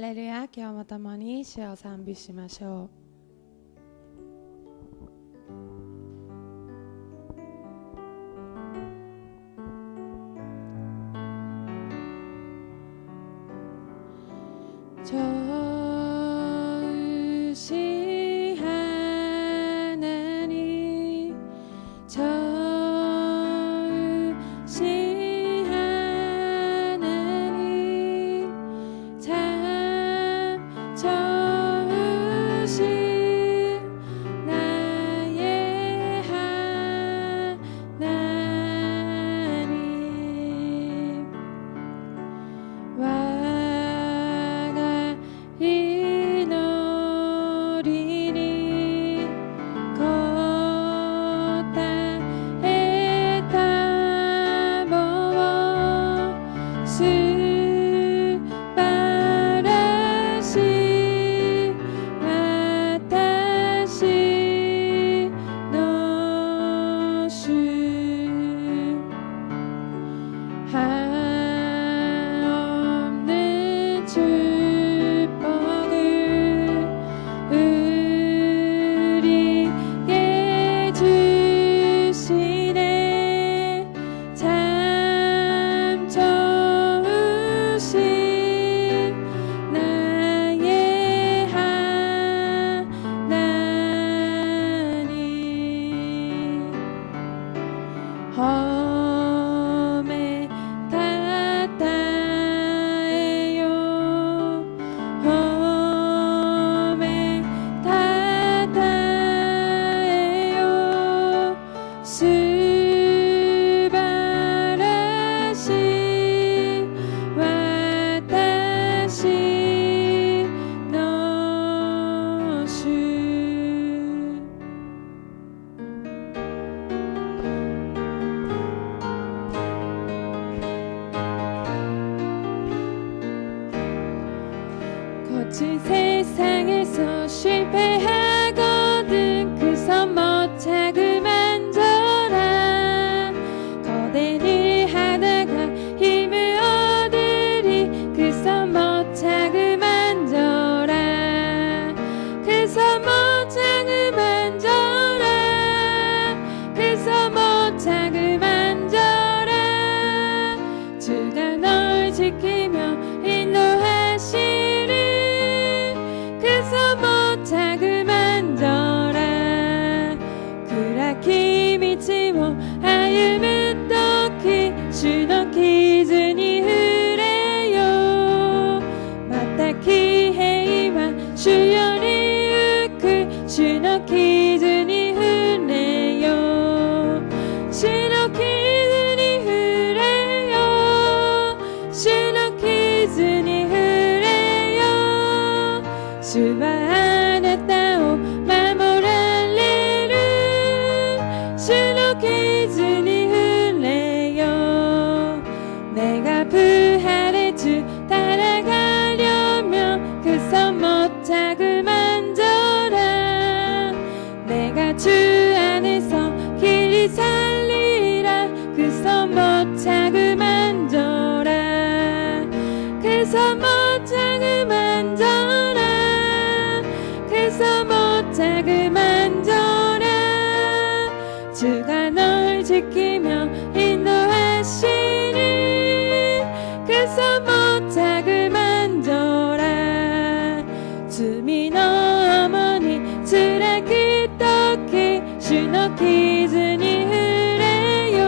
ハレルヤ、今日も共に主を賛美しましょう。좋으신 하나님, 좋으신 하나님, 참 좋으신 나의 하나님. 이 노리니 곧 땅에 다 모아 수바라시 와타시 노슈 하없는 축복을 우리에게 주시네. 참 좋으신 나의 하나님. 험에 닿다에요, 험에 닿다에요, 수바라시 와타시 노슈. 거친 세상에서 실패하거든 그 선 못 차고 만져라. 거댄 일 하다가 힘을 얻으리 그 선 못 차고 만져라. 그 선 못 차고 만져라. 그 선 못 차고 만져라. 주가 널 지키며 인도하시리. 못 차고 만져라. 그라키 미치모 하유무 토키 주노 기준이 흐레요. 마타키 헤이와 주요리 우크 주노 기준이 흐레요. 주노 기준이 흐레요. 주노 기준이 흐레요. 주바 아나타오 마모랄레루 주노 기준이 흘레요. 내가 부활의 주 따라가려면 그 선 못 차고 만져라. 내가 주 안에서 길이 살리라. 그 선 못 차고 만져라. 그 선 못 차고 만져라. 그 선 못 차고 만져라. 주가 널 지키며 인도하시니. 그 선 못 차고 만져라. 주미 너 어머니 쓰라기 떡기 주노 기준이 흐레요.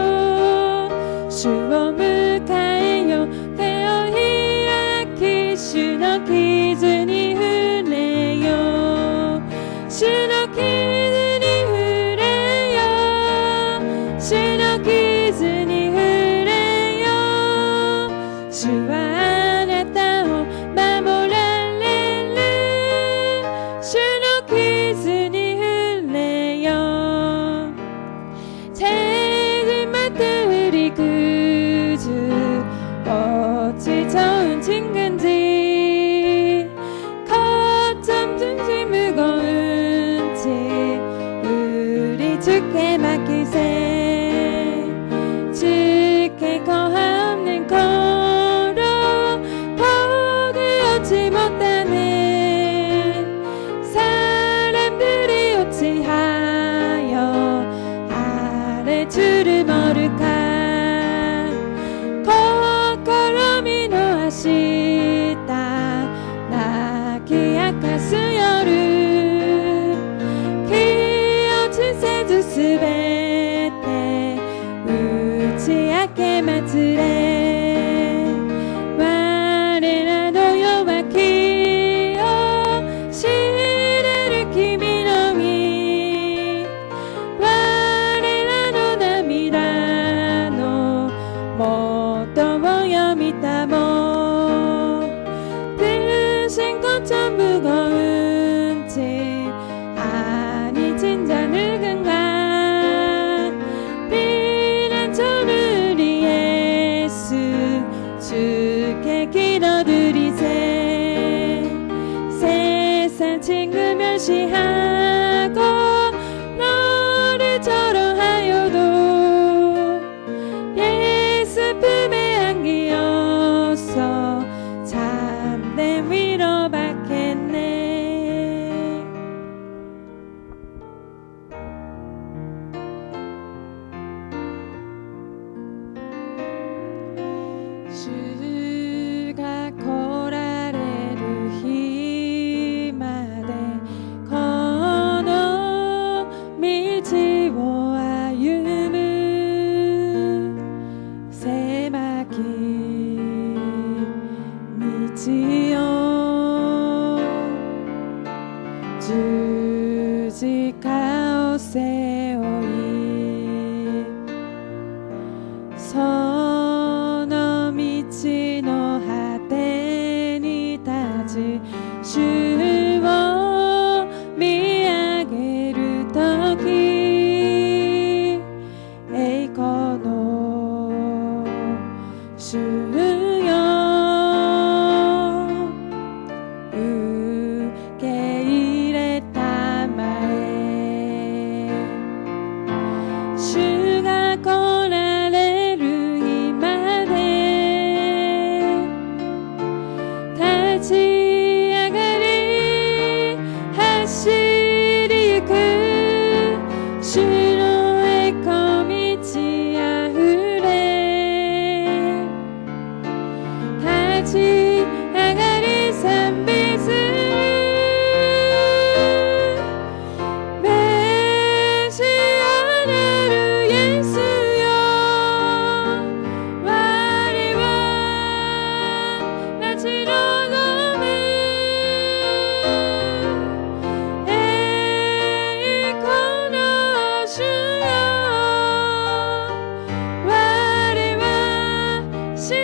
주오 무카에요 테오 히라키 주노 기준이 흐레요. 주노 기준이 흐레요. 주노 기준이 흐레요. 주와 아나타오 마모랄레루 주노 기준이 흐레요. 책임을 들이 구주 け祭れ我らの弱きを知れる君のみ我らの涙の元を読みたも그 신고 전부 거운지 아니 진짜 늙은 가 피난처를 예수 주께 기도드리세 세상 친구 멸시하고 너를 저러하여도 예수 품에 안기었어 참된 위로받겠네 주가 고라레를 힘하되 건어 밀지워 아유무 새마기 미지요 주지카오세오이その道の果てに立ち主を見上げるとき栄光の主よ受け入れたまえ主が来られる今で立ち上がり走りゆく主の栄光満ちあふれ立ち上がり賛美する召し上がるイエスよ我は待ち望む栄光の主よ我は従う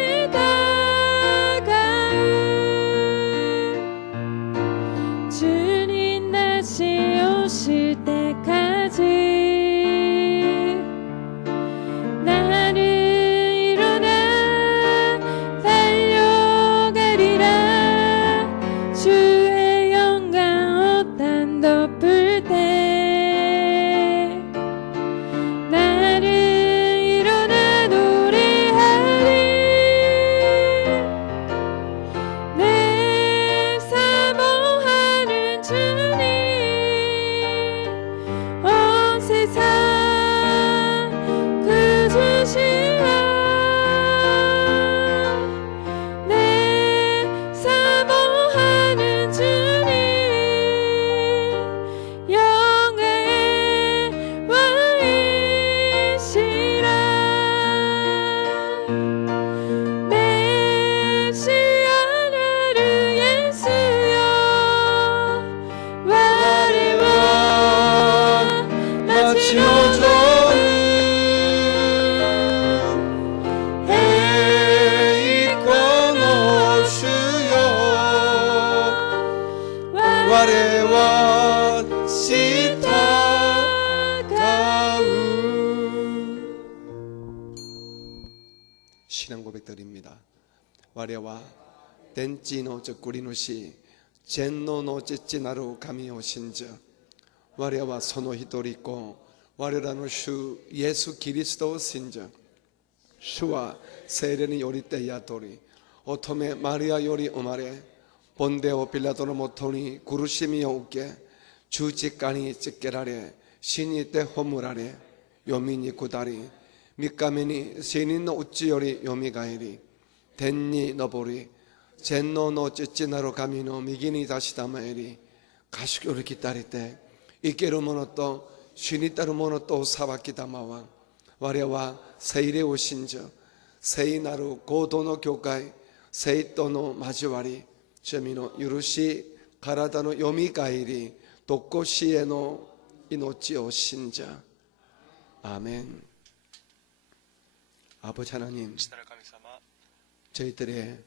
主になしをして勝ち나를 일어나 달려가리라 주의 영광 옷단 덮을 때 나를 일어나 노래하리 내 사모하는 주님 온 세상 구주시오 내 사모하는 주님 영광의 왕이시라 메시아를 예수여 와리와 마치노栄光の主よ我は従う신앙 고백드립니다. 我は天地の作り主全能の父なる神を信じ我はその一人子我らの主イエス・キリストを信じ主は聖霊によりて宿り乙女マリアより生まれポンデオ・ピラトのもとに苦しみを受け十字架につけられ死にて葬られ読に下り3日目に死人のうちよりよみがえり天に昇り全能の父なる神の右に立ちたまえり賢く来たりて生ける者と死にたる者と裁きたまわ我は聖霊を信じ聖なる合同の教会、生徒の交わり、罪の許し、体のよみがえり、とこしえの命を信じ、 아멘. 아버지 하나님, 시나라 감사마 저희들의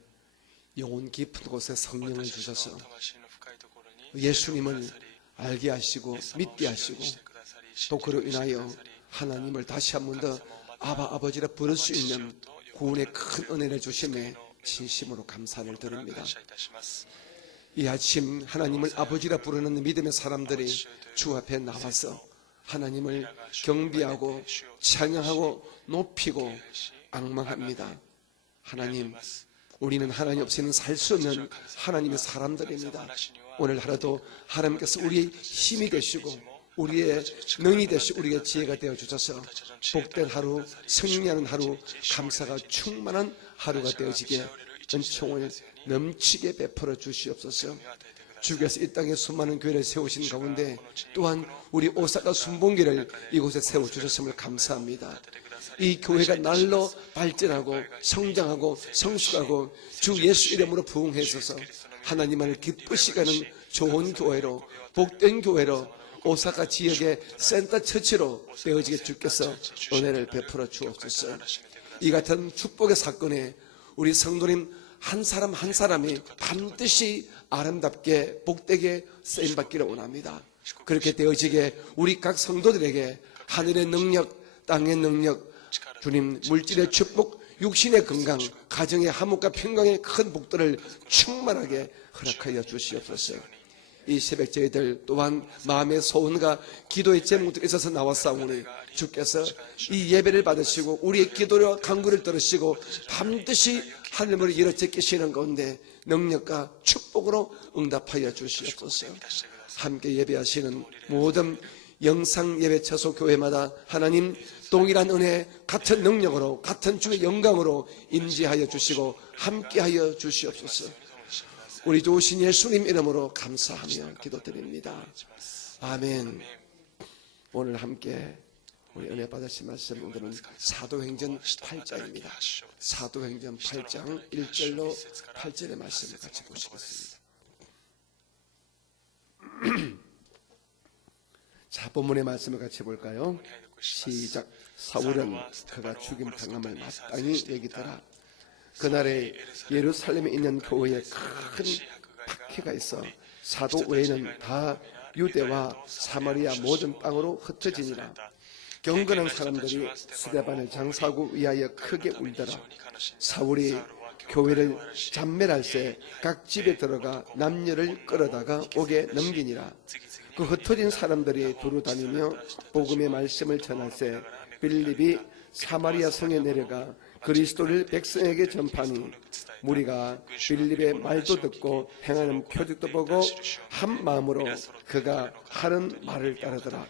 영혼 깊은 곳에 성령을 주셔서 타마시노 푸카이 도코로니 예수님을 알게 하시고 믿게 하시고 또 그로 인하여 하나님을 다시 한 번 더 아버지라 부를 수 있는 구원의 큰 은혜를 주심에 진심으로 감사를 드립니다. 이 아침 하나님을 아버지라 부르는 믿음의 사람들이 주 앞에 나와서 하나님을 경배하고 찬양하고 높이고 앙망합니다. 하나님, 우리는 하나님 없이는 살 수 없는 하나님의 사람들입니다. 오늘 하루도 하나님께서 우리의 힘이 되시고 우리의 능이 되시고 우리의 지혜가 되어 주셔서 복된 하루, 승리하는 하루, 감사가 충만한 하루가 되어지게 은총을 넘치게 베풀어 주시옵소서. 주께서 이 땅에 수많은 교회를 세우신 가운데 또한 우리 오사카 순봉교를 이곳에 세워주셨음을 감사합니다. 이 교회가 날로 발전하고 성장하고 성숙하고 주 예수 이름으로 부흥해서서 하나님을 기쁘시게 하는 좋은 교회로, 복된 교회로, 오사카 지역의 센터 처치로 되어지게 주께서 은혜를 베풀어 주옵소서. 이 같은 축복의 사건에 우리 성도님 한 사람 한 사람이 반드시 아름답게 복되게 쓰임받기를 원합니다. 그렇게 되어지게 우리 각 성도들에게 하늘의 능력, 땅의 능력, 주님 물질의 축복, 육신의 건강, 가정의 화목과 평강의 큰 복들을 충만하게 허락하여 주시옵소서. 이 새벽 저희들 또한 마음의 소원과 기도의 제목들에 있어서 나왔사오니 주께서 이 예배를 받으시고 우리의 기도와 간구를 들으시고 반드시 하늘문을 열어 제끼시는 가운데 능력과 축복으로 응답하여 주시옵소서. 함께 예배하시는 모든 영상 예배 처소 교회마다 하나님 동일한 은혜, 같은 능력으로, 같은 주의 영광으로 임재하여 주시고 함께하여 주시옵소서. 우리 좋으신 예수님 이름으로 감사하며 기도드립니다. 아멘. 오늘 함께 우리 은혜 받으신 말씀, 오늘은 사도행전 8장입니다. 사도행전 8장 1절로 8절의 말씀을 같이 보시겠습니다. 자, 본문의 말씀을 같이 볼까요? 시작. 사울은 그가 죽임 당함을 마땅히 여기더라. 그날에 예루살렘에 있는 교회에 큰 박해가 있어 사도 외에는 다 유대와 사마리아 모든 땅으로 흩어지니라. 경건한 사람들이 스데반을 장사하고 위하여 크게 울더라. 사울이 교회를 잔멸할새 각 집에 들어가 남녀를 끌어다가 옥에 넘기니라. 그 흩어진 사람들이 두루 다니며 복음의 말씀을 전할새 빌립이 사마리아 성에 내려가 그리스도를 백성에게 전파하니 무리가 빌립의 말도 듣고 행하는 표적도 보고 한 마음으로 그가 하는 말을 따르더라.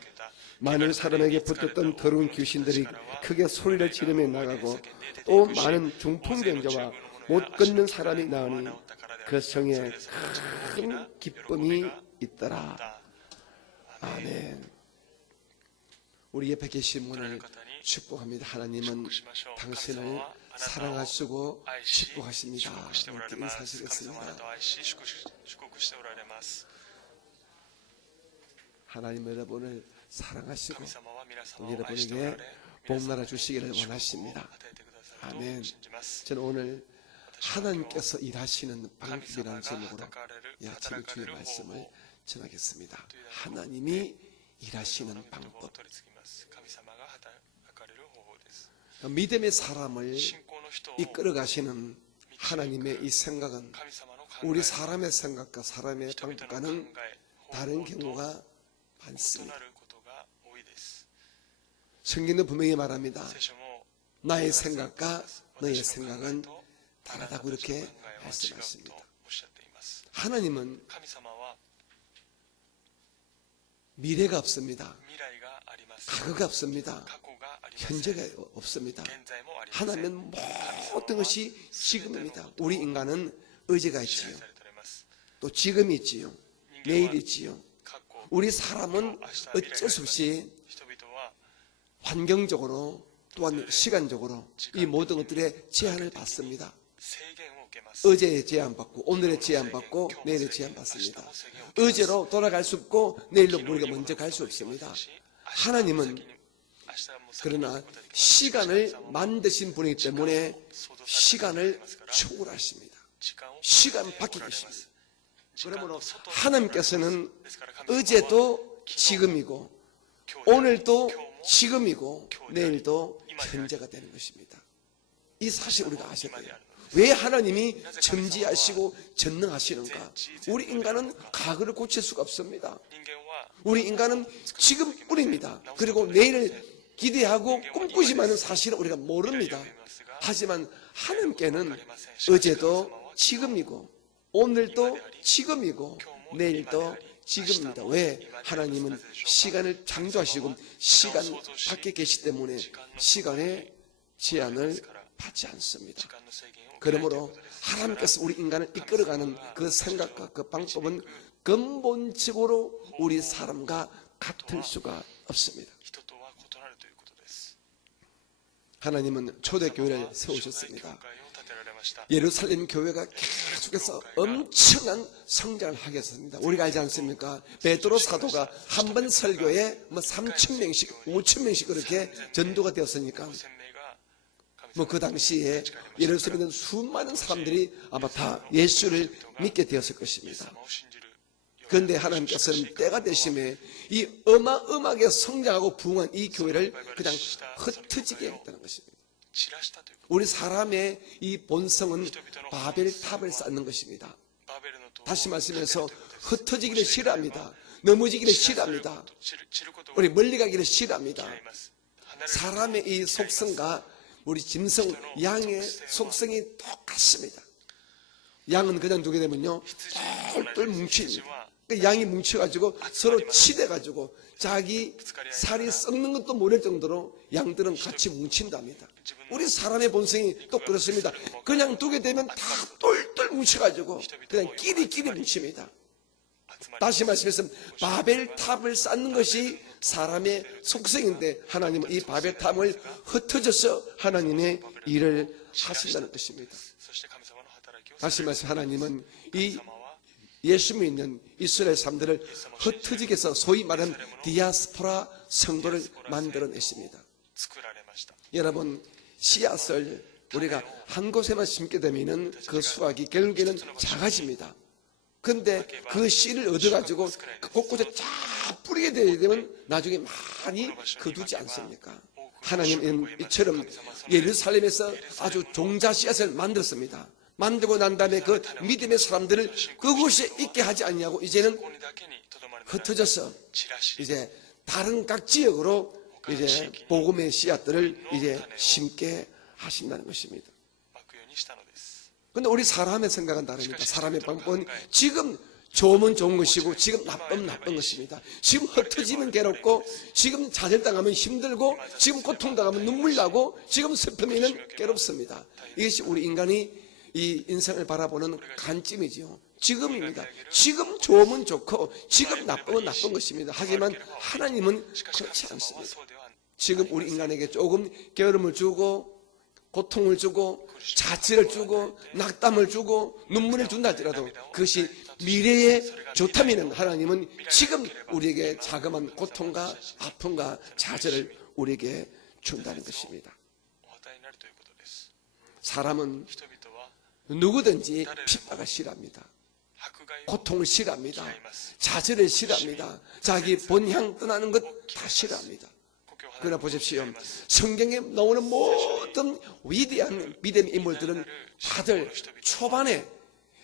많은 사람에게 붙었던 더러운 귀신들이 크게 소리를 지르며 나가고 또 많은 중풍병자와 못 걷는 사람이 나오니 그 성에 큰 기쁨이 있더라. 아멘. 우리 옆에 계신 분을 축복합니다. 하나님은 당신을 사랑하시고 축복하십니다. 함께 인사하시겠습니다. 하나님 여러분을 사랑하시고 여러분에게 복나라 주시기를 원하십니다. 아멘. 저는 오늘 하나님께서 일하시는 방법이라는 제목으로 이 아침에 주의 말씀을 전하겠습니다. 하나님이 일하시는 방법. 믿음의 사람을 이끌어 가시는 하나님의 이 생각은 우리 사람의 생각과 사람의 방법과는 다른 경우가 많습니다. 성경은 분명히 말합니다. 나의 생각과 너의 생각은 다르다고 이렇게 말씀하십니다. 하나님은 미래가 없습니다. 과거가 없습니다. 현재가 없습니다. 하나님은 모든 것이 지금입니다. 우리 인간은 어제가 있지요. 또 지금이 있지요. 내일이 있지요. 우리 사람은 어쩔 수 없이 환경적으로 또한 시간적으로 이 모든 것들의 제한을 받습니다. 制限を受けます。 어제의 제한받고 오늘의 제한받고 내일의 제한받습니다. 어제로 돌아갈 수 없고 내일로 우리가 먼저 갈 수 없습니다. 하나님은 그러나 시간을 만드신 분이기 때문에 시간을 초월하십니다. 시간 밖에 계십니다. 그러므로 하나님께서는 어제도 지금이고 오늘도 지금이고 내일도 현재가 되는 것입니다. 이 사실 우리가 아셔야 돼요. 왜 하나님이 전지하시고 전능하시는가? 우리 인간은 과거를 고칠 수가 없습니다. 우리 인간은 지금뿐입니다. 그리고 내일을 기대하고 꿈꾸지만은 사실은 우리가 모릅니다. 하지만 하나님께는 어제도 지금이고 오늘도 지금이고 내일도 지금입니다. 왜? 하나님은 시간을 창조하시고 시간 밖에 계시기 때문에 시간의 제한을 받지 않습니다. 그러므로 하나님께서 우리 인간을 이끌어가는 그 생각과 그 방법은 근본적으로 우리 사람과 같을 수가 없습니다. 하나님은 초대교회를 세우셨습니다. 예루살렘 교회가 계속해서 엄청난 성장을 하게 했습니다. 우리가 알지 않습니까? 베드로 사도가 한 번 설교에 3,000명씩 5,000명씩 그렇게 전도가 되었으니까 그 당시에 예루살렘에 수많은 사람들이 아마 다 예수를 믿게 되었을 것입니다. 그런데 하나님께서는 때가 되심에 이 어마어마하게 성장하고 부흥한 이 교회를 그냥 흩어지게 했다는 것입니다. 우리 사람의 이 본성은 바벨탑을 쌓는 것입니다. 다시 말씀해서 흩어지기를 싫어합니다. 넘어지기를 싫어합니다. 우리 멀리 가기를 싫어합니다. 사람의 이 속성과 우리 짐승, 양의 속성이 똑같습니다. 양은 그냥 두게 되면요 똘똘 뭉칩니다. 양이 뭉쳐가지고 서로 치대가지고 자기 살이 썩는 것도 모를 정도로 양들은 같이 뭉친답니다. 우리 사람의 본성이 또 그렇습니다. 그냥 두게 되면 다 똘똘 뭉쳐가지고 그냥 끼리끼리 뭉칩니다. 다시 말씀해서 바벨탑을 쌓는 것이 사람의 속성인데 하나님은 이 바벨탑을 흩어져서 하나님의 일을 하신다는 것입니다. 다시 말해서 하나님은 이 예수 믿는 이스라엘 사람들을 흩어지게 해서 소위 말하는 디아스포라 성도를 만들어냈습니다. 여러분 씨앗을 우리가 한 곳에만 심게 되면 그 수확이 결국에는 작아집니다. 그런데 그 씨를 얻어가지고 곳곳에 쫙 뿌리게 되면 나중에 많이 거두지 않습니까? 하나님은 이처럼 예루살렘에서 아주 종자 씨앗을 만들었습니다. 만들고 난 다음에 그 믿음의 사람들을 그곳에 있게 하지 않냐고 이제는 흩어져서 이제 다른 각 지역으로 이제 복음의 씨앗들을 이제 심게 하신다는 것입니다. 그런데 우리 사람의 생각은 다릅니다. 사람의 방법은 지금 좋으면 좋은 것이고 지금 나쁘면 나쁜 것입니다. 지금 흩어지면 괴롭고 지금 좌절당하면 힘들고 지금 고통당하면 눈물 나고 지금 슬픔에는 괴롭습니다. 이것이 우리 인간이 이 인생을 바라보는 관점이지요. 지금입니다. 지금 좋으면 좋고 지금 나쁘면 나쁜 것입니다. 하지만 하나님은 그렇지 않습니다. 지금 우리 인간에게 조금 게으름을 주고 고통을 주고 자취를 주고 낙담을 주고 눈물을 준다 할지라도 그것이 미래에 좋다면 하나님은 지금 우리에게 자그마한 고통과 아픔과 좌절을 우리에게 준다는 것입니다. 사람은 누구든지 핍박을 싫어합니다. 고통을 싫어합니다. 좌절을 싫어합니다. 자기 본향 떠나는 것 다 싫어합니다. 그러나 보십시오. 성경에 나오는 모든 위대한 믿음의 인물들은 다들 초반에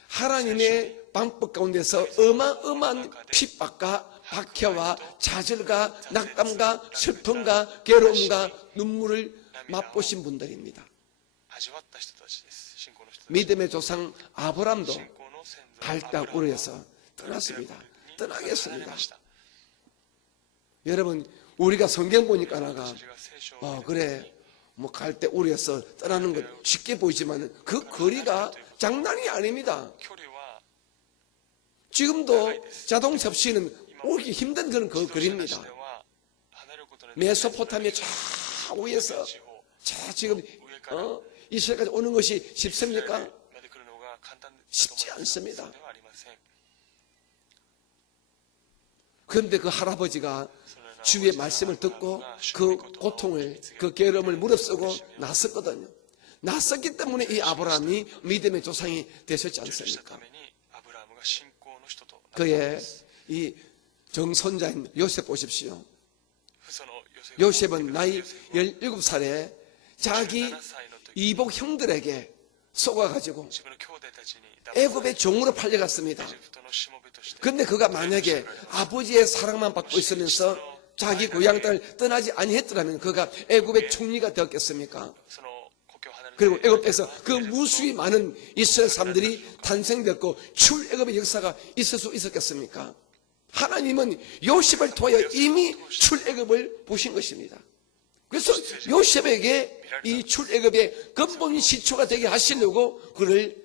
하나님의 방법 가운데서 어마어마한 핍박과 박해와 좌절과 낙담과 슬픔과 괴로움과 눈물을 맛보신 분들입니다. 믿음의 조상 아브람도 갈대 우르에서 떠났습니다. 떠나겠습니다. 여러분 우리가 성경 보니까 나가 그래 뭐 갈대 우르에서 떠나는 것 쉽게 보이지만 그 거리가 장난이 아닙니다. 지금도 자동차 없이는 오기 힘든 그런 그 거리입니다. 메소포타미아 저 위에서 자, 지금 이스라엘까지 오는 것이 쉽습니까? まで来るのが簡単だと思います。 쉽지 않습니다. そうではありません。 그런데 그 할아버지가 そのような 주의 말씀을 듣고 그 고통을, 그 괴로움을 무릅쓰고 나섰거든요. 나섰기 때문에 이 아브라함이 믿음의 조상이 되셨지 した 않습니까? ためにアブラハムが信仰の人となった 그의 이 정손자인 요셉 보십시오. その 요셉은 나이 17살에 자기 17歳の時 이복 형들에게 속아가지고 自分の兄弟たちに 애굽의 종으로 팔려갔습니다. エジプトのしもべとして 근데 그가 만약에 아버지의 사랑만 받고 있으면서 자기 고향 땅을 떠나지 아니했더라면 그가 애굽의 총리가 되었겠습니까? その故郷を離れて 그리고 애굽에서 그 무수히 많은 이스라엘 사람들이 탄생됐고 출애굽의 역사가 있을 수 있었겠습니까? 하나님은 요셉을 통하여 이미 출애굽을 보신 것입니다. 그래서 요셉에게 이 출애굽의 근본 시초가 되게 하시려고 그를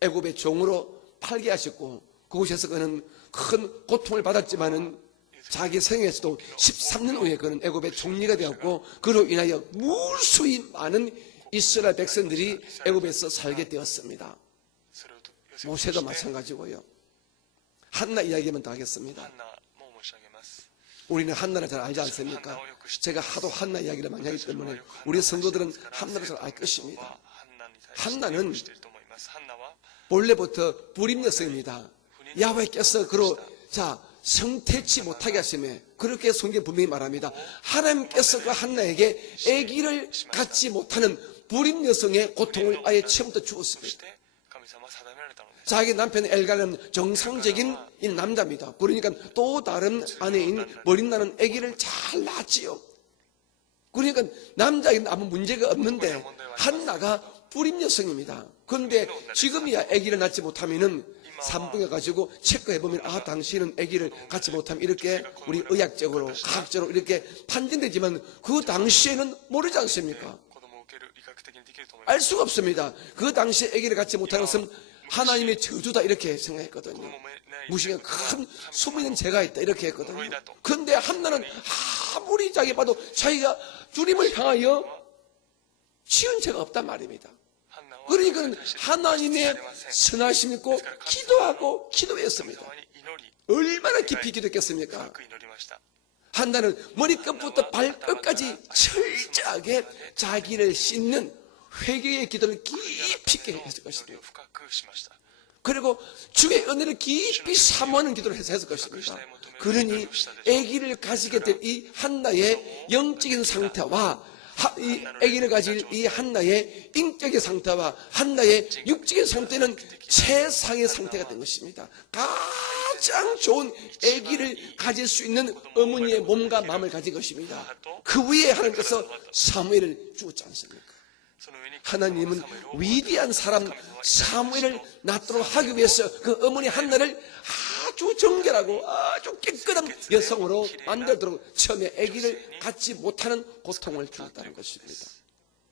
애굽의 종으로 팔게 하셨고 그곳에서 그는 큰 고통을 받았지만은 자기 생에서도 13년 후에 그는 애굽의 총리가 되었고 그로 인하여 무수히 많은 이스라엘 백성들이 애굽에서 살게 되었습니다. それをヨセフと 모세도 して 마찬가지고요. 한나 이야기만 더 하겠습니다. ハンナも申し上げます。 우리는 한나를 잘 알지 않습니까? 제가 하도 한나 이야기를 많이 하기 때문에 우리 성도들은 한나를 잘 알 것입니다. ハンナに 한나는 対してしていると思います。ハンナは 본래부터 불임 여성입니다. 야훼께서 그로 자 성태치 못하게 하시며 그렇게 성경 분명히 말합니다. 하나님께서 그 한나에게 아기를 갖지 못하는 불임 여성의 고통을 아예 처음부터 と 주었습니다. して神様は定められたのです。 자기 남편 엘가는 정상적인 이 남자입니다. 그러니까 또 다른 아내인 버린나는 아기를 잘 낳았지요. 그러니까 남자에게는 아무 문제가 없는데 한나가 불임 여성입니다. 그런데 지금이야 아기를 낳지 못하면은 산부에 가지고 체크해 보면 아 당신은 아기를 갖지 못하면 이렇게 우리 의학적으로 과학적으로 이렇게 판정되지만 그 당시에는 모르지 않습니까? 子供を受ける医学的にできると思います。 알 수가 없습니다. 그 당시에 아기를 갖지 못하는 것은 하나님의 저주다 이렇게 생각했거든요. 무식에 큰 소문난 죄가 있다 이렇게 했거든요. 그런데 한나는 아무리 자기 봐도 자기가 주님을 향하여 지은 죄가 없단 말입니다. ハンナは 그러니까 하나님의 선하심 있고 기도하고 기도했습니다. 神様に祈り 얼마나 깊이 기도했겠습니까? 深く祈りました。 한나는 머리끝부터 발끝까지 철저하게 자기를 씻는 회개의 기도를 깊이 있게 했을 祈り 것입니다. を深くしました。 그리고 주의 은혜를 깊이 사모하는 기도를 했을 것입니다. 그러니 아기를 가지게 된 이 한나의 영적인 상태와 이 아기를 가질 이 한나의 인격의 상태와 한나의 육적인 상태는 최상의 상태가 된 것입니다. 가장 좋은 아기를 가질 수 있는 어머니의 몸과 마음을 가진 것입니다. 그 위에 하나님께서 사무엘을 주었지 않습니까? その上に 하나님은 위대한 사람 사무엘을 낳도록 하기 위해서 그 어머니 한나를 아주 정결하고 아주 깨끗한 여성으로 만들도록 처음에 아기를 갖지 못하는 고통을 주었다는 것입니다.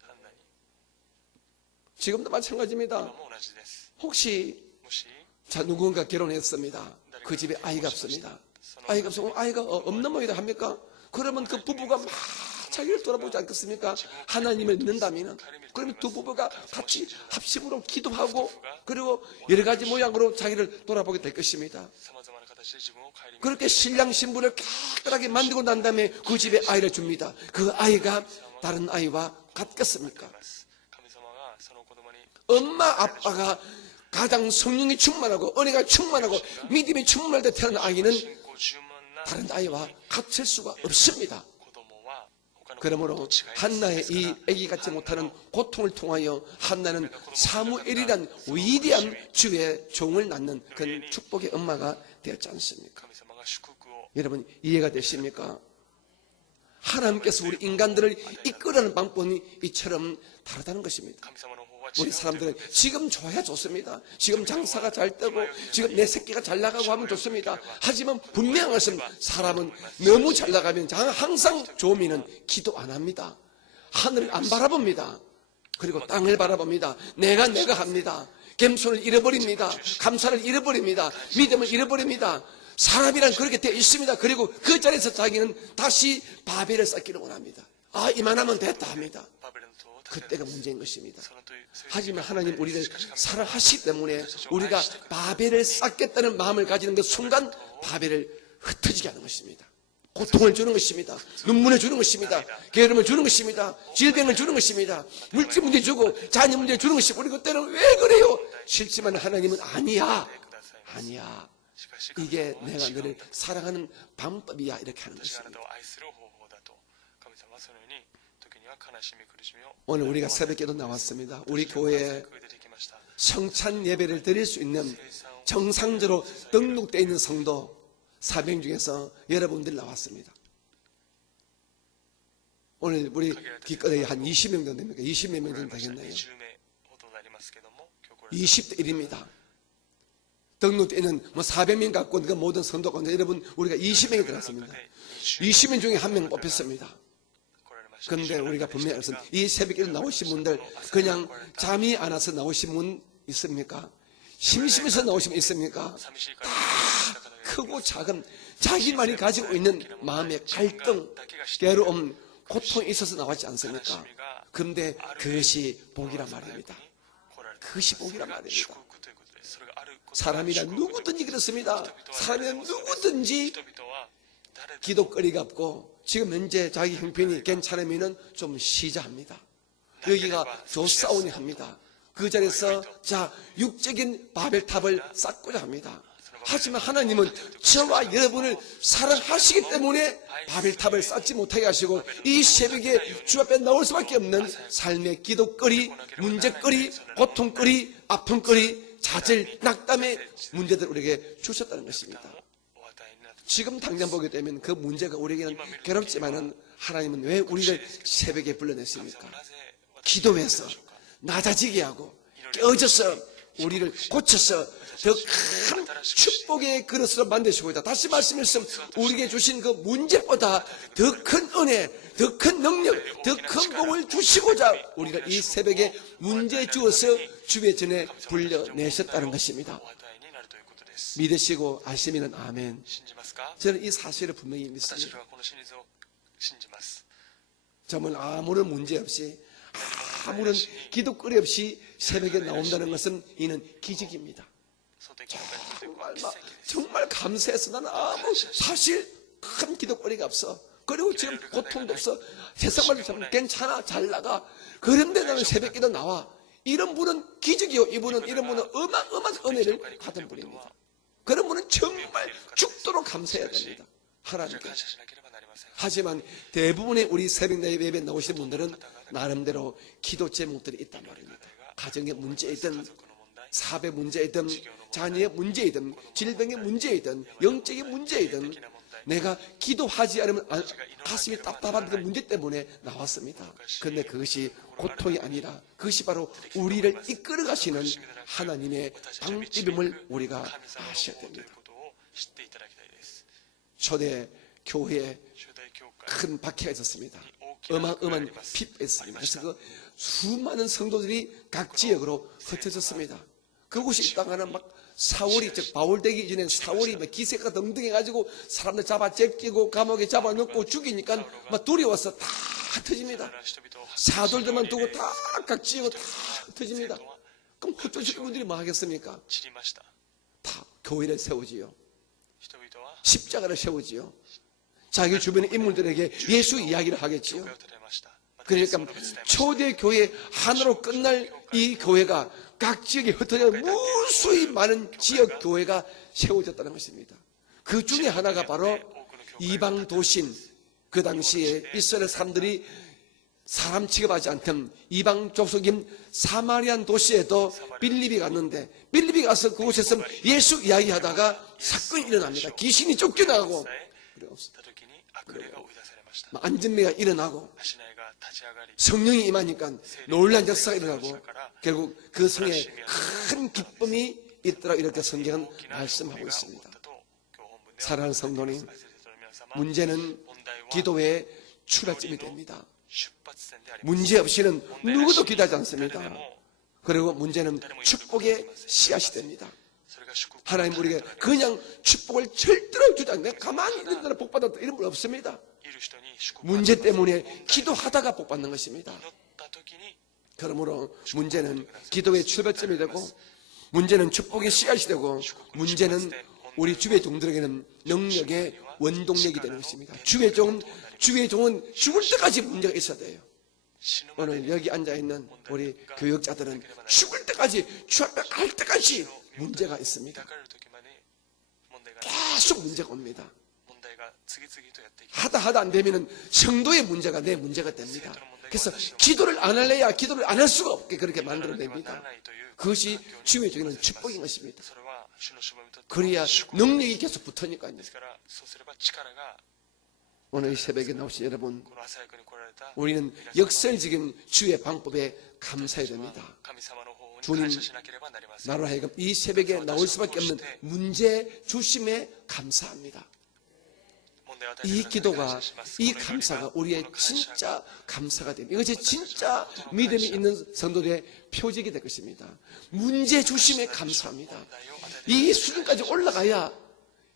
ハンナに 지금도 마찬가지입니다. 今も同じです。 혹시 もし 자 누군가 결혼했습니다. 그 집에 아이가 없습니다. 아이가 없으면 아이가 없는 모양이라 합니까? 그러면 그 부부가 막 자기를 돌아보지 않겠습니까? 하나님을 믿는다면 그러면 두 부부가 같이 합심으로 기도하고 그리고 여러 가지 모양으로 자기를 돌아보게 될 것입니다. さまざまな形で自分を顧み 그렇게 신랑 신부를 깨끗하게 만들고 난 다음에 그 집에 아이를 줍니다. 그 아이가 다른 아이와 같겠습니까? ます。神様がその子供に 엄마 아빠가 가장 성령이 충만하고 은혜가 충만하고 믿음이 충만할 때 태어난 아이는 信仰充満な 다른 아이와 같을 수가 없습니다. 子供は他の子供 그러므로 と違います。 한나의 이 아기 같지 못하는 고통을 통하여 한나는 사무엘이란 위대한 주의 종을 낳는 그런 축복의 엄마가 되었지 않습니까? 神様が祝福を 여러분 이해가 되십니까? 하나님께서 우리 인간들을 이끌어가는 방법이 이처럼 다르다는 것입니다. 神様の方は違 우리 うという 사람들은 ことです。 지금 좋아야 좋습니다. 지금 장사가 잘 되고 지금 내 새끼가 잘 나가고 하면 좋습니다. 하지만 분명한 것은 사람은 너무 잘 나가면 항상 좋으면 기도 안 합니다. 하늘을 안 바라봅니다. 그리고 땅을 바라봅니다. 내가 합니다. 겸손을 잃어버립니다. 감사를 잃어버립니다. 믿음을 잃어버립니다. 사람이란 그렇게 되어 있습니다. 그리고 그 자리에서 자기는 다시 바벨을 쌓기를 원합니다. 아 이만하면 됐다 합니다. バベルの塔を 그때가 문제인 것입니다. そのという、そういう 하지만 하나님 우리를 しかし神様は 사랑하시기 때문에 우리가 바벨을 쌓겠다는 마음을 가지는 그 순간 바벨을 흩어지게 하는 것입니다. 고통을 주는 것입니다. 눈물을 주는 것입니다. 게으름을 주는 것입니다. 질병을 주는 것입니다. 물질 문제 주고 자녀 문제 주는 것입니다. 우리 그때는 왜 그래요? 싫지만 하나님은 아니야. 아니야. しかし 이게 神様は 내가 違う 너를 사랑하는 방법이야. 이렇게 하는 私はあな 것입니다. たを愛する方法だと神様はそのように時には悲しみ苦しみを 오늘 우리가 새벽에도 나왔습니다. 우리 교회에 教会でできました 성찬 예배를 드릴 수 있는 정상적으로 등록되어 있는 성도 400 중에서 여러분들이 나왔습니다. 오늘 우리 기껏해 한 20명 정도 됩니까? 20몇 명 정도 되겠네요. 20名ほどになりますけども今日来られた 20대 1입니다. 등록되어 있는 400명 갖고 있는 그 모든 성도 가운데 여러분 우리가 20명이 들어갔습니다. 20명 중에 한 명 뽑혔습니다. 来られました 그런데 우리가 분명히 알았습니다. 이 새벽에 나오신 분들 그냥 잠이 안 와서 나오신 분 있습니까? 심심해서 나오신 분 있습니까? 寂しいから来た方が 크고 작은 자기만이 가지고 있는 마음의 갈등, 괴로움, 고통이 있어서 나왔지 않습니까? 그런데 그것이 복이란 말입니다. 来られた 그것이 복이란 祝 말입니다. 福ということですそれがあること 사람이란 누구든지 그렇습니다. 사람이란 누구든지 人々は誰で 기도거리가 없고 지금 현재 자기 형편이 괜찮으면 좀 쉬자 합니다. 여기가 조사오니 합니다. 그 자리에서 자 육적인 바벨탑을 쌓고자 합니다. 하지만 하나님은 저와 여러분을 사랑하시기 때문에 바벨탑을 쌓지 못하게 하시고 이 새벽에 주 앞에 나올 수밖에 없는 삶의 기도거리, 문제거리, 고통거리, 아픔거리, 좌절, 낙담의 문제들을 우리에게 주셨다는 것입니다. お与えになった 지금 당장 보게 되면 그 문제가 우리에게는 괴롭지만은 하나님은 왜 우리를 새벽에 불러냈습니까? なぜ 기도해서 낮아지게 하고 깨어져서 우리를 고쳐서 더 큰 축복의 그릇으로 만드시고자 다시 말씀했으면 우리에게 주신 그 문제보다 더 큰 은혜, 더 큰 능력, 더 큰 복을 주시고자 우리가 이 새벽에 문제 주어서 주의 전에 불러내셨다는 것입니다. お与えになるということです 믿으시고 아시면 아멘. 信じますか 저는 이 사실을 분명히 私 믿습니다. はこの真実を信じます 정말 아무런 문제 없이 아무런 기도거리 없이 새벽에 나온다는 것은 이는 기적입니다. そうできるかということは奇跡です 정말 감사해서 나는 아무 사실 큰 기도거리가 없어. 그리고 지금 고통도 없어. 세상말로 참 괜찮아 잘 나가. 그런데 나는 새벽기도 나와. 이런 분은 기적이요. 이런 분은 어마어마한 은혜를 받은 분입니다. 그런 분은 정말 죽도록 감사해야 됩니다. それは 하나님께. 感謝しなければなりません 하지만 대부분의 우리 새벽 예배에 나오신 분들은 나름대로 기도 제목들이 있단 말입니다. 가정의 문제이든 家族の問題 사업의 문제이든 자녀의 문제이든 질병의 문제이든 영적인 문제이든 내가 기도하지 않으면 가슴이 답답한 그 문제 때문에 나왔습니다. 그런데 그것이 고통이 아니라 그것이 바로 우리를 이끌어 가시는 하나님의 방법임을 우리가 神様の 아셔야 方法とい 됩니다. うことを知っていただきたいです 초대 교회에 初代教会 큰 박해가 있었습니다. 어마어마한 핍이 있습니다. 그래서 그 수많은 성도들이 각 지역으로 흩어졌습니다. 그곳이 있다가는 막 사울이 즉 바울 되기 전에 사울이 막 기세가 등등해가지고 사람들 잡아 제끼고 감옥에 잡아넣고 죽이니까 막 두려워서 다 흩어집니다. 人々を 사돌들만 두고 다 각 지역으로 다 흩어집니다. 그럼 흩어진 분들이 뭐 하겠습니까? 散りました 다 교회를 세우지요. 人々は 십자가를 세우지요. 자기 주변의 인물들에게 예수 이야기를 하겠지요. 教会を建てました 그러니까 초대 교회 하나로 끝날 이 교회가 각 지역에 흩어져 무수히 많은 지역 교회가 세워졌다는 것입니다. 그 중에 하나가 바로 이방 도신, 그 당시에 이스라엘 사람들이 사람 취급하지 않던 이방 족속인 사마리안 도시에도 빌립이 갔는데 빌립이 가서 그곳에서 예수 이야기하다가 사건이 일어납니다. 귀신이 쫓겨나고 行った時に悪霊が追い出されました 안전매가 일어나고 足苗が立ち上がり 성령이 임하니까 놀란 역사가 일어나고 결국 그 성에 큰 기쁨이 있더라 이렇게 성경은 大きな 말씀하고 喜びが起こ 있습니다. ったと今日本文では 사랑하는 성도님, 愛する人の皆様 문제는 問題は 기도의 출발점이 됩니다. 出発点であります 문제 없이는 누구도 기도하지 않습니다. 誰でも 그리고 문제는 축복의 씨앗이 됩니다. それが祝福 하나님 우리에게 그냥 축복을 절대로 주지 않는 가만히 있는 데는 복받았다 이런 분 없습니다. いる人に祝福 문제 때문에 기도하다가 복받는 것입니다. 祈ったった時に 그러므로 문제는 기도의 출발점이 되고, 문제는 축복의 씨앗이 되고, 문제는 우리 주의 종들에게는 능력의 원동력이 되는 것입니다. 주의 종은 죽을 때까지 문제가 있어야 돼요. 死ぬまで 오늘 여기 앉아있는 우리 교역자들은 죽을 때까지, 주 앞에 갈 때까지 문제가 있습니다. 抱かれる時まで問題が 계속 문제가 옵니다. 問題が次々とやっていき 하다 안 되면은 성도의 문제가 내 문제가 됩니다. 그래서 기도를 안 할래야 기도를 안 할 수가 없게 그렇게 ならなければ 만들어냅니다. ならないという 그것이 주의 종에는 축복인 것입니다. それは主のしもべにとって 그래야 祝福 능력이 계속 붙으니까요. ですからそうすれば力が 오늘 이 새벽에 나오신 여러분, この朝早くに来られた 우리는 역설적인 주의 방법에 감사해야 됩니다. 神様の方法に 주님 感謝しなければなりません 나로 하여금 이 새벽에 나올 수밖에 없는 문제 주심에 감사합니다. 問題を与え 이 てくださり感 기도가, 謝します 이 この祈りが 감사가 우리의 この感謝が 진짜 감사가 됩니다. 이것이 진짜 믿음이 있는 성도들의 표적이 될 것입니다. 문제 주심에 감사합니다. 이 수준까지 올라가야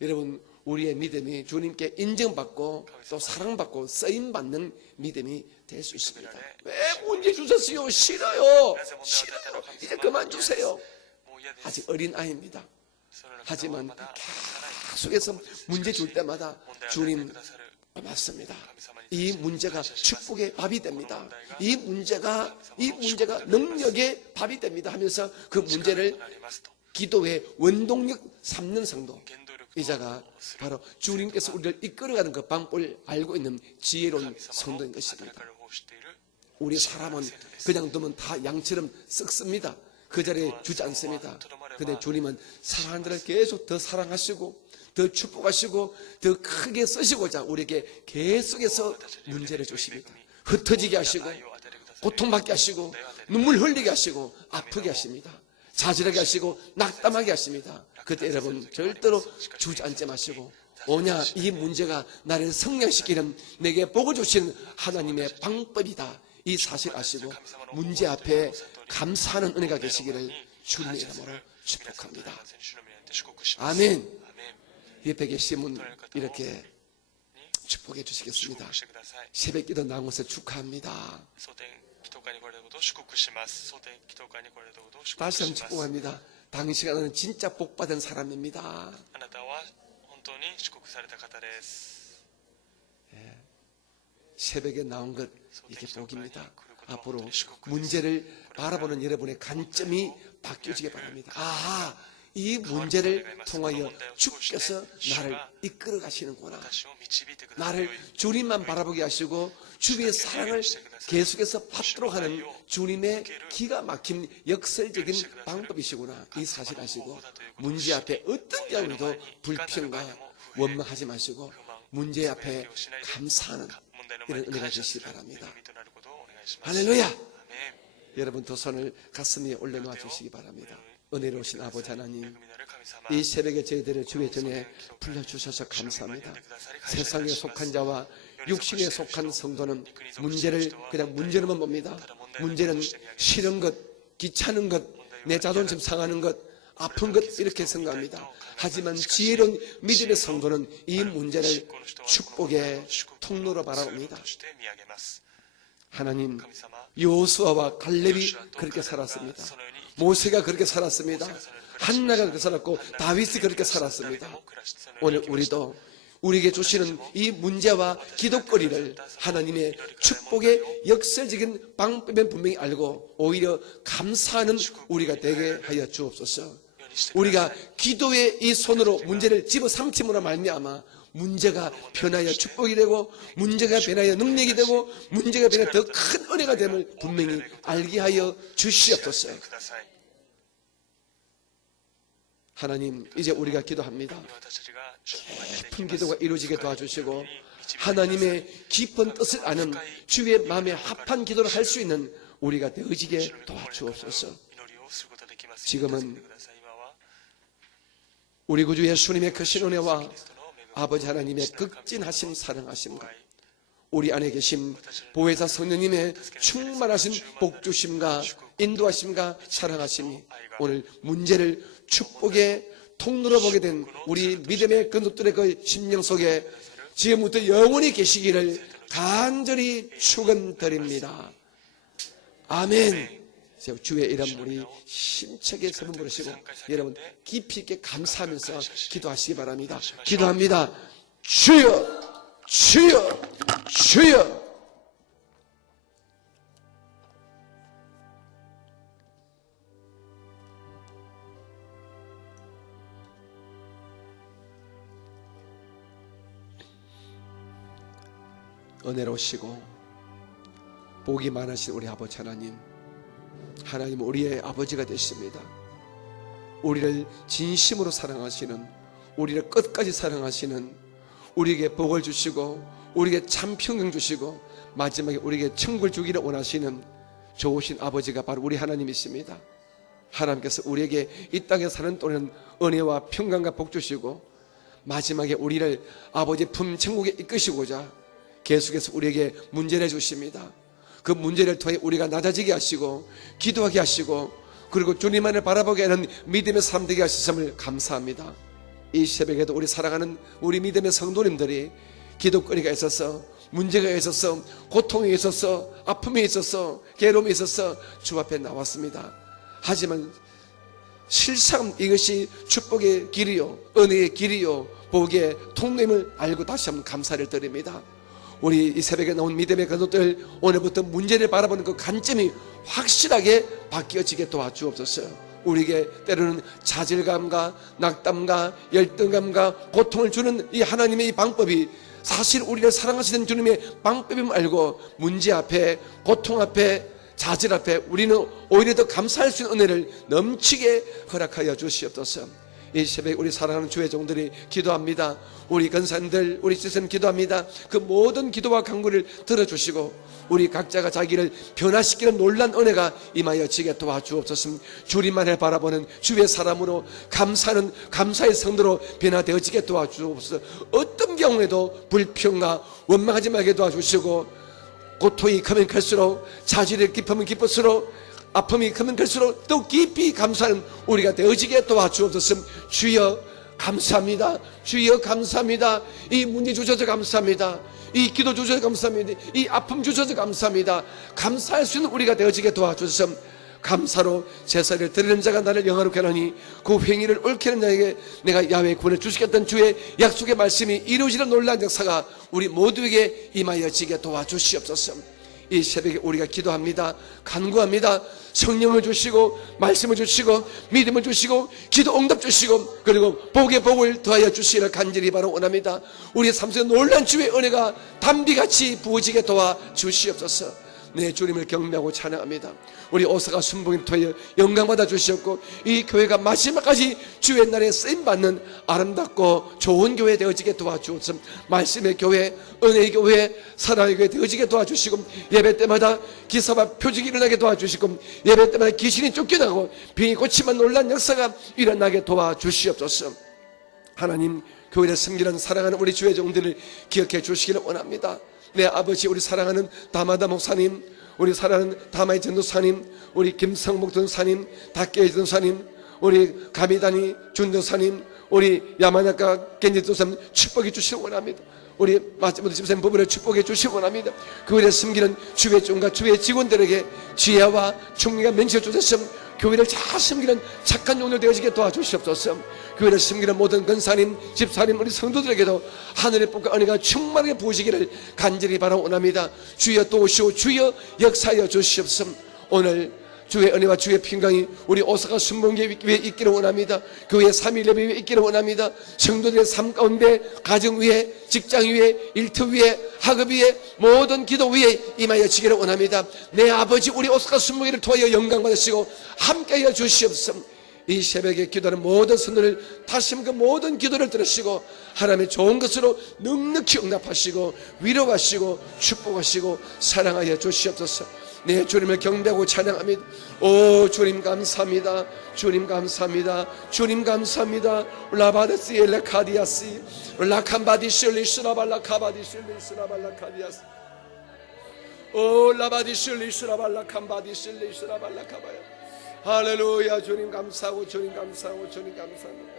여러분 우리의 믿음이 주님께 인정받고 또 사랑받고 쓰임받는 믿음이 될 수 있습니다. 왜 문제 주셨어요? 싫어요. 싫어요. 이제 그만 주세요. もう嫌です 아직 어린 아이입니다. そのような方は 하지만 まだ 계속해서 문제 줄 때마다 問題を与えて 주님 くださる 맞습니다. 神様に 이 문제가 축복의 밥이 됩니다. 이 문제가 능력의 밥이 됩니다 하면서 그 力と 문제를 なりますと 기도의 원동력 삼는 성도, 原動力 이 자가 바로 주님께서 우리를 이끌어가는 그 방법을 알고 있는 지혜로운 神様 성도인 の 것입니다. 働かれる方を知っている 우리 사람은 그냥 두면 다 양처럼 썩습니다. 그 자리에 주지 않습니다. 근데 주님은 사람들을 계속 더 사랑하시고 더 축복하시고 더 크게 쓰시고자 우리에게 계속해서 문제를 주십니다. 흩어지게 하시고 고통받게 하시고 눈물 흘리게 하시고 아프게 하십니다. 자질하게 하시고 낙담하게 하십니다. 그때 여러분 절대로 주저앉지 마시고 오냐 이 문제가 나를 성량시키는 내게 복을 주시는 하나님의 방법이다. 이 사실 아시고 문제 앞에 감사하는 은혜가 계시기를 주님의 이름으로 축복합니다. 아멘. 옆에 계시면 이렇게 축복해 주시겠습니다. 새벽 기도 나온 것을 축하합니다. 다시 한번 축복합니다. 당신은 진짜 복받은 사람입니다. 새벽에 나온 것 이게 복입니다. 앞으로 문제를 바라보는 여러분의 관점이 바뀌어지기 바랍니다. 아, 이 문제를 통하여 주께서 나를 이끌어 가시는구나. 나를 주님만 바라보게 하시고 주의 사랑을 계속해서 받도록 하는 주님의 기가 막힌 역설적인 방법이시구나. 이 사실 아시고 문제 앞에 어떤 경우도 불평과 원망하지 마시고 문제 앞에 감사하는 이런 은혜가 되시기 바랍니다. 할렐루야! 여러분 두 손을 가슴에 올려놓아 주시기 바랍니다. 은혜로우신 아버지 하나님, 이 새벽에 저희들을 주의 전에 불러주셔서 감사합니다. 세상에 속한 자와 육신에 속한 성도는 문제를 그냥 문제로만 봅니다. 문제는 싫은 것, 귀찮은 것, 내 자존심 상하는 것, 아픈 것 이렇게 생각합니다. 하지만 지혜로운 믿음의 성도는 이 문제를 축복의 통로로 바라봅니다. 하나님, 여호수아와 갈렙이 그렇게 살았습니다. 모세가 그렇게 살았습니다. 한나가 그렇게 살았고 다윗이 그렇게 살았습니다. 오늘 우리도 우리에게 주시는 이 문제와 기도거리를 하나님의 축복의 역설적인 방법은 분명히 알고 오히려 감사하는 우리가 되게 하여 주옵소서. 우리가 기도의 이 손으로 문제를 집어삼킴으로 말미암아 문제가 변하여 축복이 되고 문제가 변하여 능력이 되고 문제가 변하여 더 큰 은혜가 됨을 분명히 알게 하여 주시옵소서. 하나님, 이제 우리가 기도합니다. 깊은 기도가 이루어지게 도와주시고 하나님의 깊은 뜻을 아는 주의 마음에 합한 기도를 할 수 있는 우리가 되어지게 도와주옵소서. 지금은 우리 구주 예수님의 크신 은혜와 아버지 하나님의 극진하심 사랑하심과 우리 안에 계신 보혜사 성령님의 충만하신 복주심과 인도하심과 사랑하심이 오늘 문제를 축복의 통로로 보게 된 우리 믿음의 근독들의 그 심령 속에 지금부터 영원히 계시기를 간절히 축원드립니다. 아멘. 주의 이름 우리 힘차게 세번 부르시고 여러분 깊이 있게 감사하면서 기도하시기 바랍니다. 기도합니다. 주여, 주여, 주여. 은혜로우시고 복이 많으신 우리 아버지 하나님, 하나님 우리의 아버지가 되십니다. 우리를 진심으로 사랑하시는, 우리를 끝까지 사랑하시는, 우리에게 복을 주시고 우리에게 참 평강 주시고 마지막에 우리에게 천국을 주기를 원하시는 좋으신 아버지가 바로 우리 하나님이십니다. 하나님께서 우리에게 이 땅에 사는 동안 은혜와 평강과 복 주시고 마지막에 우리를 아버지의 품 천국에 이끄시고자 계속해서 우리에게 문제를 주십니다. 그 문제를 통해 우리가 낮아지게 하시고 기도하게 하시고 그리고 주님만을 바라보게 하는 믿음의 삶 되게 하셨음을 감사합니다. 이 새벽에도 우리 사랑하는 우리 믿음의 성도님들이 기도거리가 있어서, 문제가 있어서, 고통이 있어서, 아픔이 있어서, 괴로움이 있어서 주 앞에 나왔습니다. 하지만 실상 이것이 축복의 길이요, 은혜의 길이요, 복의 통로임을 알고 다시 한번 감사를 드립니다. 우리 이 새벽에 나온 믿음의 가족들, 오늘부터 문제를 바라보는 그 관점이 확실하게 바뀌어지게 도와주옵소서. 우리에게 때로는 자질감과 낙담과 열등감과 고통을 주는 이 하나님의 이 방법이 사실 우리를 사랑하시는 주님의 방법임을 알고 문제 앞에, 고통 앞에, 자질 앞에 우리는 오히려 더 감사할 수 있는 은혜를 넘치게 허락하여 주시옵소서. 이 새벽에 우리 사랑하는 주의 종들이 기도합니다. 우리 권사님들, 우리 지선 기도합니다. 그 모든 기도와 간구를 들어주시고 우리 각자가 자기를 변화시키는 놀란 은혜가 임하여 지게 도와주옵소서. 주님만을 바라보는 주의 사람으로 감사하는 감사의 성도로 변화되어지게 도와주옵소서. 어떤 경우에도 불평과 원망하지 말게 도와주시고 고통이 크면 클수록, 자질이 깊으면 깊을수록, 아픔이 크면 클수록 더 깊이 감사하는 우리가 되어지게 도와주옵소서. 주여 감사합니다. 주여 감사합니다. 이 문제 주셔서 감사합니다. 이 기도 주셔서 감사합니다. 이 아픔 주셔서 감사합니다. 감사할 수 있는 우리가 되어지게 도와주셔서 감사로 제사를 드리는 자가 나를 영화롭게 하나니 그 행위를 옳게 하는 자에게 내가 야훼의 구원을 주시겠다는 주의 약속의 말씀이 이루어지는 놀라운 역사가 우리 모두에게 임하여 지게 도와주시옵소서. 이 새벽에 우리가 기도합니다. 간구합니다. 성령을 주시고 말씀을 주시고 믿음을 주시고 기도 응답 주시고 그리고 복의 복을 더하여 주시기를 간절히 바라 원합니다. 우리의 삶 속에 놀란 주의 은혜가 담비같이 부어지게 도와주시옵소서. 네, 주님을 경배하고 찬양합니다. 우리 오사카 순복음 통해 영광받아 주셨고 이 교회가 마지막까지 주의 날에 쓰임받는 아름답고 좋은 교회 되어지게 도와주옵소서. 말씀의 교회, 은혜의 교회, 사랑의 교회 되어지게 도와주시고 예배 때마다 기사와 표적이 일어나게 도와주시고 예배 때마다 귀신이 쫓겨나고 병이 고치만 놀란 역사가 일어나게 도와주시옵소서. 하나님, 교회를 섬기는 사랑하는 우리 주의 종들을 기억해 주시기를 원합니다. 내 아버지, 우리 사랑하는 다마다 목사님, 우리 사랑하는 다마이 전도사님, 우리 김성복 전도사님, 닥케이 전도사님, 우리 가미다니 준도사님, 우리 야마나카 겐지 전도사님 축복해 주시기 원합니다. 우리 마지못해 집사님 부부를 축복해 주시기 원합니다. 교회를 섬기는 주의 종과 주의 직원들에게 지혜와 총리가 명시해 주셨음 교회를 잘 섬기는 착한 용도 되어지게 도와주시옵소서. 교회를 섬기는 모든 권사님, 집사님, 우리 성도들에게도 하늘의 복과 은혜가 충만하게 부으시기를 간절히 바라옵니다. 주여 또 오시오, 주여 역사하여 주시옵소서. 오늘 주의 은혜와 주의 평강이 우리 오사카 순복음 위에 있기를 원합니다. 교회 3일 예배 위에 있기를 원합니다. 성도들의 삶 가운데 가정 위에, 직장 위에, 일터 위에, 학업 위에, 모든 기도 위에 임하여 지기를 원합니다. 내 아버지, 우리 오사카 순복음을 통하여 영광 받으시고 함께하여 주시옵소서. 이 새벽에 기도하는 모든 성도를 다시 한번 그 모든 기도를 들으시고 하나님의 좋은 것으로 넉넉히 응답하시고 위로하시고 축복하시고 사랑하여 주시옵소서. 네, 주님을 경배하고 찬양합니다. 오 주님 감사합니다. 주님 감사합니다. 주님 감사합니다. 라바데스 엘레카디아스 라캄바디실리스라발라카바디실리스라발라카디아스 오 라바디실리스라발라캄바디실리스라발라카바야. 할렐루야. 주님 감사하고 주님 감사하고 주님 감사합니다.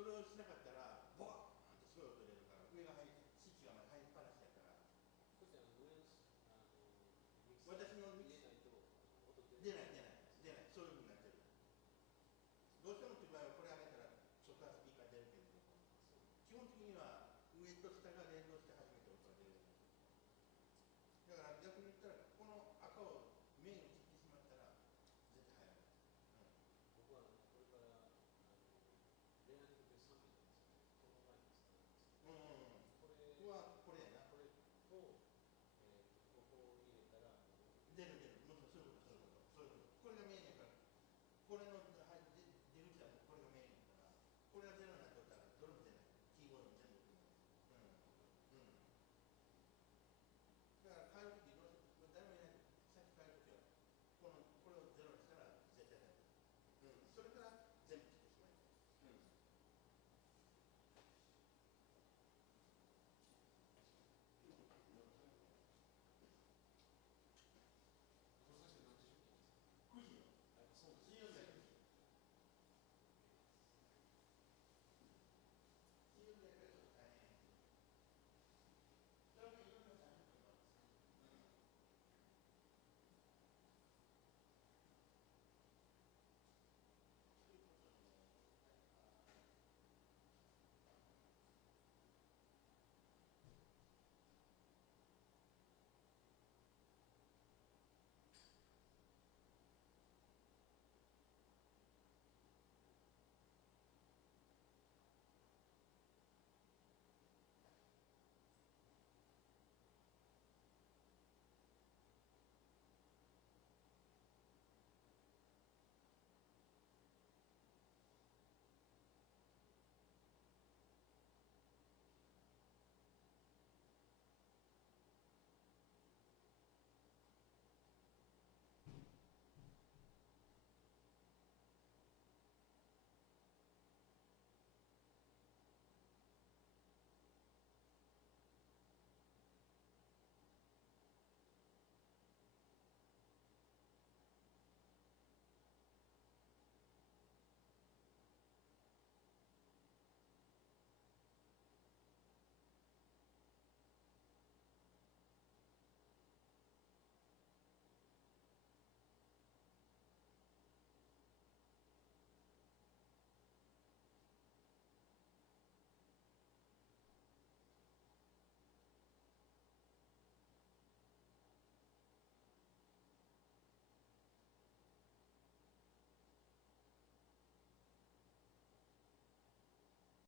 それをしなかった